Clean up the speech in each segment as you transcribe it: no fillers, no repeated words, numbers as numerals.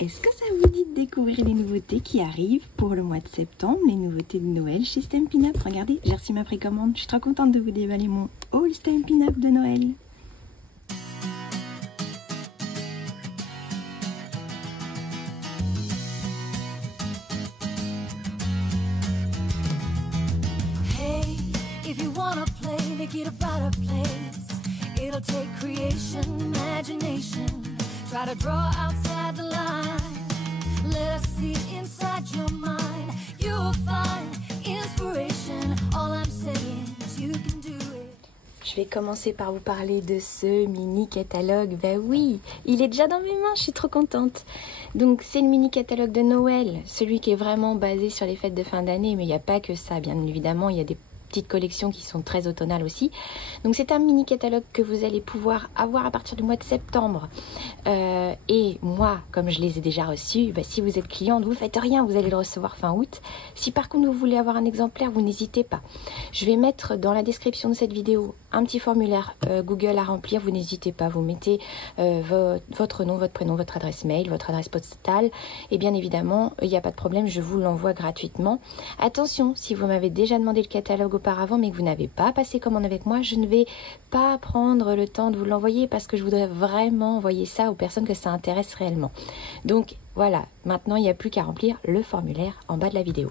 Est-ce que ça vous dit de découvrir les nouveautés qui arrivent pour le mois de septembre, les nouveautés de Noël chez Stampin' Up? Regardez, j'ai reçu ma précommande. Je suis trop contente de vous dévoiler mon haul Stampin' Up de Noël. Hey, if you wanna play, make it a better place. It'll take creation, imagination. Try to draw outside the line. Let us see inside your mind. You'll find inspiration. All I'm saying is you can do it. Je vais commencer par vous parler de ce mini catalogue. Ben oui, il est déjà dans mes mains, je suis trop contente. Donc c'est le mini catalogue de Noël, celui qui est vraiment basé sur les fêtes de fin d'année, mais il n'y a pas que ça, bien évidemment, il y a des petites collections qui sont très automnales aussi. Donc c'est un mini catalogue que vous allez pouvoir avoir à partir du mois de septembre. Et moi, comme je les ai déjà reçus, bah, si vous êtes cliente, vous faites rien, vous allez le recevoir fin août. Si par contre vous voulez avoir un exemplaire, vous n'hésitez pas. Je vais mettre dans la description de cette vidéo un petit formulaire Google à remplir. Vous n'hésitez pas, vous mettez votre nom, votre prénom, votre adresse mail, votre adresse postale. Et bien évidemment, il n'y a pas de problème, je vous l'envoie gratuitement. Attention, si vous m'avez déjà demandé le catalogue auparavant, mais que vous n'avez pas passé commande avec moi, je ne vais pas prendre le temps de vous l'envoyer parce que je voudrais vraiment envoyer ça aux personnes que ça intéresse réellement. Donc voilà, maintenant il n'y a plus qu'à remplir le formulaire en bas de la vidéo.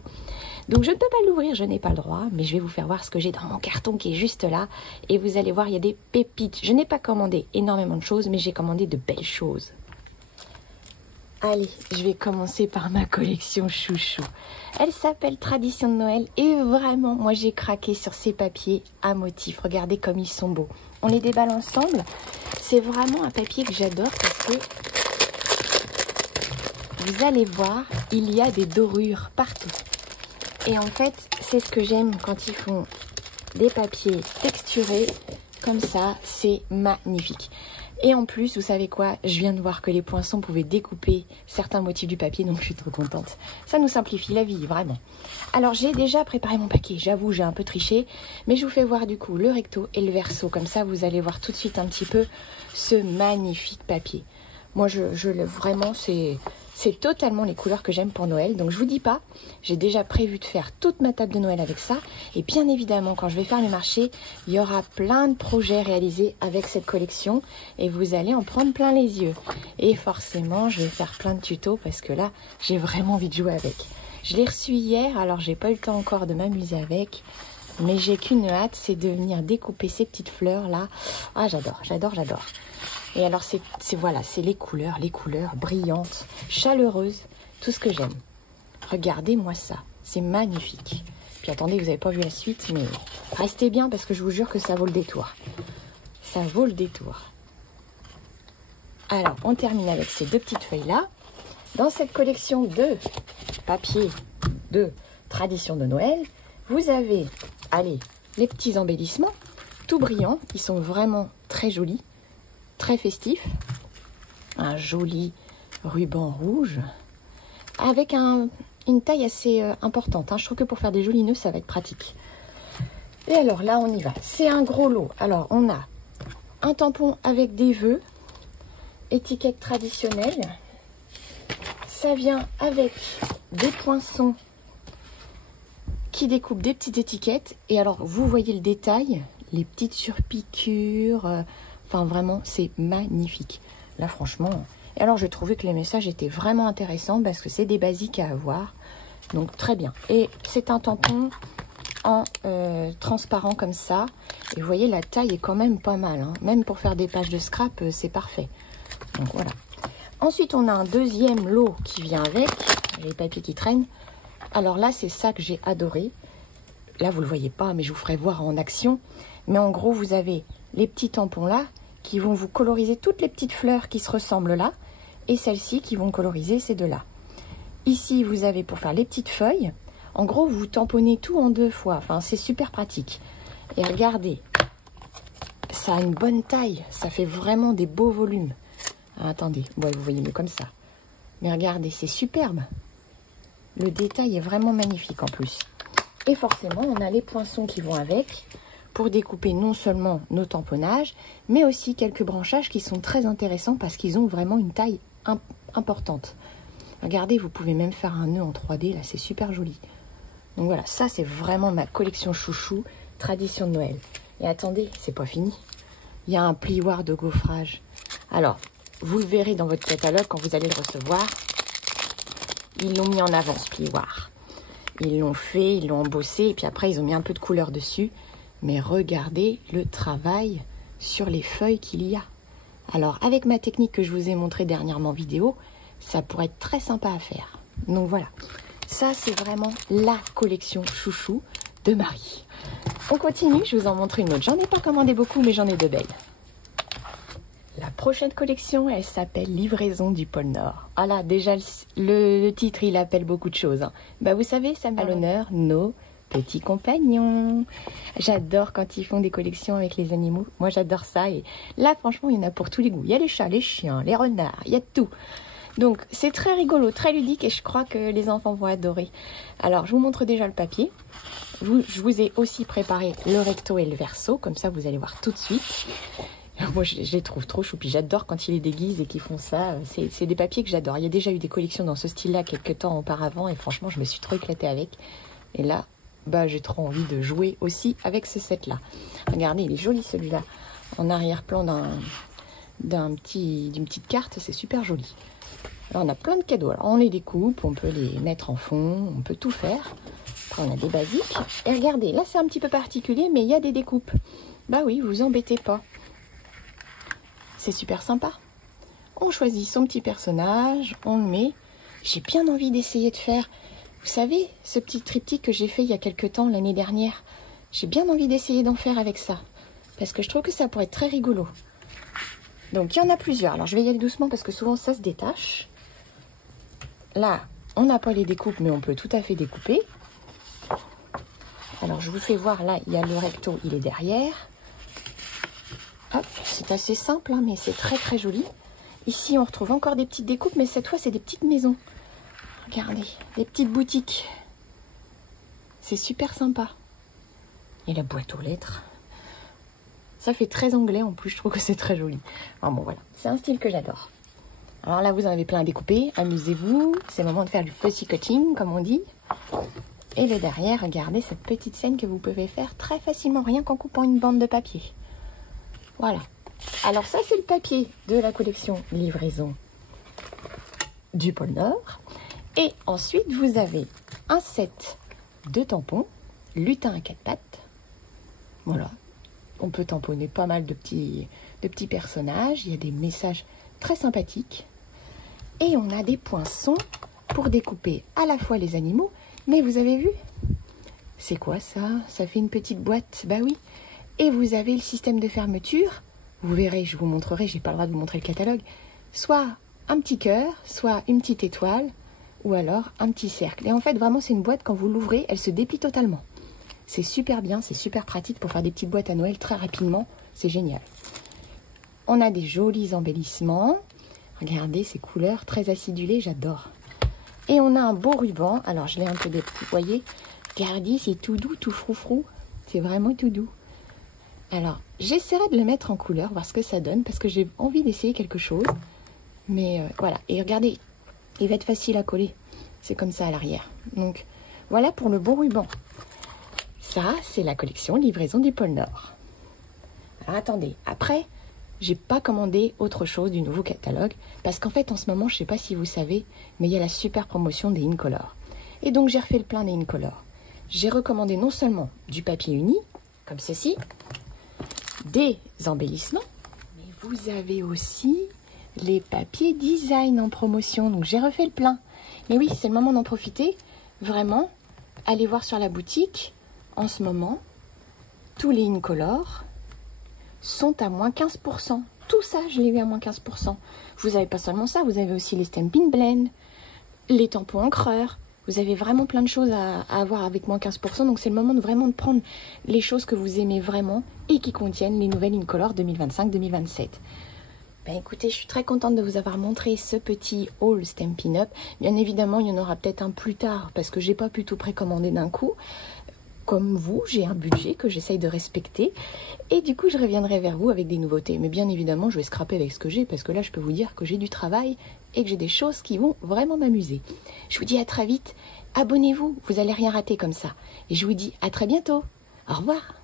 Donc je ne peux pas l'ouvrir, je n'ai pas le droit, mais je vais vous faire voir ce que j'ai dans mon carton qui est juste là. Et vous allez voir, il y a des pépites. Je n'ai pas commandé énormément de choses, mais j'ai commandé de belles choses. Allez, je vais commencer par ma collection chouchou. Elle s'appelle Tradition de Noël et vraiment, moi j'ai craqué sur ces papiers à motifs. Regardez comme ils sont beaux. On les déballe ensemble. C'est vraiment un papier que j'adore parce que vous allez voir, il y a des dorures partout. Et en fait, c'est ce que j'aime quand ils font des papiers texturés comme ça, c'est magnifique. Et en plus, vous savez quoi, je viens de voir que les poinçons pouvaient découper certains motifs du papier, donc je suis trop contente. Ça nous simplifie la vie, vraiment. Alors, j'ai déjà préparé mon paquet, j'avoue, j'ai un peu triché, mais je vous fais voir du coup le recto et le verso. Comme ça, vous allez voir tout de suite un petit peu ce magnifique papier. Moi, vraiment, c'est totalement les couleurs que j'aime pour Noël. Donc, je vous dis pas, j'ai déjà prévu de faire toute ma table de Noël avec ça. Et bien évidemment, quand je vais faire le marché, il y aura plein de projets réalisés avec cette collection. Et vous allez en prendre plein les yeux. Et forcément, je vais faire plein de tutos parce que là, j'ai vraiment envie de jouer avec. Je l'ai reçu hier, alors j'ai pas eu le temps encore de m'amuser avec. Mais j'ai qu'une hâte, c'est de venir découper ces petites fleurs là. Ah, j'adore, j'adore, j'adore. Et alors, voilà, c'est les couleurs brillantes, chaleureuses, tout ce que j'aime. Regardez-moi ça, c'est magnifique. Puis attendez, vous n'avez pas vu la suite, mais restez bien parce que je vous jure que ça vaut le détour. Ça vaut le détour. Alors, on termine avec ces deux petites feuilles-là. Dans cette collection de papier de Tradition de Noël, vous avez, allez, les petits embellissements, tout brillants, qui sont vraiment très jolis. Très festif, un joli ruban rouge avec une taille assez importante. Je trouve que pour faire des jolis nœuds, ça va être pratique. Et alors là, on y va. C'est un gros lot. Alors, on a un tampon avec des vœux, étiquette traditionnelle. Ça vient avec des poinçons qui découpent des petites étiquettes. Et alors, vous voyez le détail, les petites surpiqûres. Enfin, vraiment, c'est magnifique. Là, franchement... Et alors, je trouvais que les messages étaient vraiment intéressants parce que c'est des basiques à avoir. Donc, très bien. Et c'est un tampon en transparent comme ça. Et vous voyez, la taille est quand même pas mal. Même pour faire des pages de scrap, c'est parfait. Donc, voilà. Ensuite, on a un deuxième lot qui vient avec. Les papiers qui traînent. Alors là, c'est ça que j'ai adoré. Là, vous le voyez pas, mais je vous ferai voir en action. Mais en gros, vous avez les petits tampons là qui vont vous coloriser toutes les petites fleurs qui se ressemblent là, et celles-ci qui vont coloriser ces deux-là. Ici, vous avez pour faire les petites feuilles. En gros, vous tamponnez tout en 2 fois. Enfin, c'est super pratique. Et regardez, ça a une bonne taille. Ça fait vraiment des beaux volumes. Ah, attendez, ouais, vous voyez mieux comme ça. Mais regardez, c'est superbe. Le détail est vraiment magnifique en plus. Et forcément, on a les poinçons qui vont avec, pour découper non seulement nos tamponnages, mais aussi quelques branchages qui sont très intéressants parce qu'ils ont vraiment une taille importante. Regardez, vous pouvez même faire un nœud en 3D, là, c'est super joli. Donc voilà, ça c'est vraiment ma collection chouchou, tradition de Noël. Et attendez, c'est pas fini. Il y a un plioir de gaufrage. Alors, vous le verrez dans votre catalogue quand vous allez le recevoir. Ils l'ont mis en avant, ce plioir. Ils l'ont fait, ils l'ont embossé, et puis après, ils ont mis un peu de couleur dessus. Mais regardez le travail sur les feuilles qu'il y a. Alors, avec ma technique que je vous ai montrée dernièrement en vidéo, ça pourrait être très sympa à faire. Donc voilà, ça c'est vraiment la collection chouchou de Marie. On continue, je vous en montre une autre. J'en ai pas commandé beaucoup, mais j'en ai de belles. La prochaine collection, elle s'appelle Livraison du pôle Nord. Ah là, déjà le titre, il appelle beaucoup de choses. Hein. Bah vous savez, ça met à l'honneur nos petits compagnons. J'adore quand ils font des collections avec les animaux. Moi, j'adore ça. Et là, franchement, il y en a pour tous les goûts. Il y a les chats, les chiens, les renards, il y a de tout. Donc, c'est très rigolo, très ludique et je crois que les enfants vont adorer. Alors, je vous montre déjà le papier. Je vous ai aussi préparé le recto et le verso. Comme ça, vous allez voir tout de suite. Moi, je les trouve trop chou. Puis j'adore quand ils les déguisent et qu'ils font ça. C'est des papiers que j'adore. Il y a déjà eu des collections dans ce style-là quelques temps auparavant. Et franchement, je me suis trop éclatée avec. Et là, bah, j'ai trop envie de jouer aussi avec ce set-là. Regardez, il est joli celui-là. En arrière-plan d'une petite carte, c'est super joli. Alors, on a plein de cadeaux. Alors, on les découpe, on peut les mettre en fond, on peut tout faire. Après, on a des basiques. Et regardez, là, c'est un petit peu particulier, mais il y a des découpes. Bah oui, vous embêtez pas. C'est super sympa. On choisit son petit personnage, on le met. J'ai bien envie d'essayer de faire, vous savez, ce petit triptyque que j'ai fait il y a quelques temps, l'année dernière. J'ai bien envie d'essayer d'en faire avec ça. Parce que je trouve que ça pourrait être très rigolo. Donc, il y en a plusieurs. Alors, je vais y aller doucement parce que souvent, ça se détache. Là, on n'a pas les découpes, mais on peut tout à fait découper. Alors, je vous fais voir, là, il y a le recto, il est derrière. Hop, c'est assez simple, hein, mais c'est très très joli. Ici, on retrouve encore des petites découpes, mais cette fois, c'est des petites maisons. Regardez, des petites boutiques. C'est super sympa. Et la boîte aux lettres. Ça fait très anglais, en plus, je trouve que c'est très joli. Enfin bon, voilà, c'est un style que j'adore. Alors là, vous en avez plein à découper. Amusez-vous. C'est le moment de faire du fussy cutting, comme on dit. Et le derrière, regardez cette petite scène que vous pouvez faire très facilement, rien qu'en coupant une bande de papier. Voilà. Alors ça, c'est le papier de la collection Livraison du pôle Nord. Et ensuite, vous avez un set de tampons, lutin à 4 pattes. Voilà. On peut tamponner pas mal de petits personnages. Il y a des messages très sympathiques. Et on a des poinçons pour découper à la fois les animaux. Mais vous avez vu? C'est quoi ça? Ça fait une petite boîte. Bah oui. Et vous avez le système de fermeture. Vous verrez, je vous montrerai, j'ai pas le droit de vous montrer le catalogue. Soit un petit cœur, soit une petite étoile, ou alors un petit cercle. Et en fait, vraiment, c'est une boîte, quand vous l'ouvrez, elle se déplie totalement. C'est super bien, c'est super pratique pour faire des petites boîtes à Noël très rapidement. C'est génial. On a des jolis embellissements. Regardez ces couleurs très acidulées, j'adore. Et on a un beau ruban. Alors, je l'ai un peu déployé. Regardez, c'est tout doux, tout froufrou. C'est vraiment tout doux. Alors, j'essaierai de le mettre en couleur, voir ce que ça donne, parce que j'ai envie d'essayer quelque chose. Mais voilà. Et regardez, il va être facile à coller. C'est comme ça à l'arrière. Donc, voilà pour le beau ruban. Ça, c'est la collection Livraison du pôle Nord. Alors, attendez. Après, j'ai pas commandé autre chose du nouveau catalogue, parce qu'en fait, en ce moment, je sais pas si vous savez, mais il y a la super promotion des Incolor. Et donc, j'ai refait le plein des Incolor. J'ai recommandé non seulement du papier uni, comme ceci, des embellissements, mais vous avez aussi les papiers design en promotion. Donc, j'ai refait le plein. Mais oui, c'est le moment d'en profiter. Vraiment, allez voir sur la boutique. En ce moment, tous les Incolor sont à moins 15%. Tout ça, je l'ai eu à moins 15%. Vous n'avez pas seulement ça, vous avez aussi les Stampin' Blend, les tampons encreurs. Vous avez vraiment plein de choses à avoir avec moins 15%. Donc, c'est le moment de vraiment de prendre les choses que vous aimez vraiment et qui contiennent les nouvelles Incolor 2025-2027. Ben, écoutez, je suis très contente de vous avoir montré ce petit haul Stampin' Up. Bien évidemment, il y en aura peut-être un plus tard parce que j'ai pas pu tout précommander d'un coup. comme vous, j'ai un budget que j'essaye de respecter. Et du coup, je reviendrai vers vous avec des nouveautés. Mais bien évidemment, je vais scraper avec ce que j'ai, parce que là, je peux vous dire que j'ai du travail et que j'ai des choses qui vont vraiment m'amuser. Je vous dis à très vite. Abonnez-vous, vous n'allez rien rater comme ça. Et je vous dis à très bientôt. Au revoir.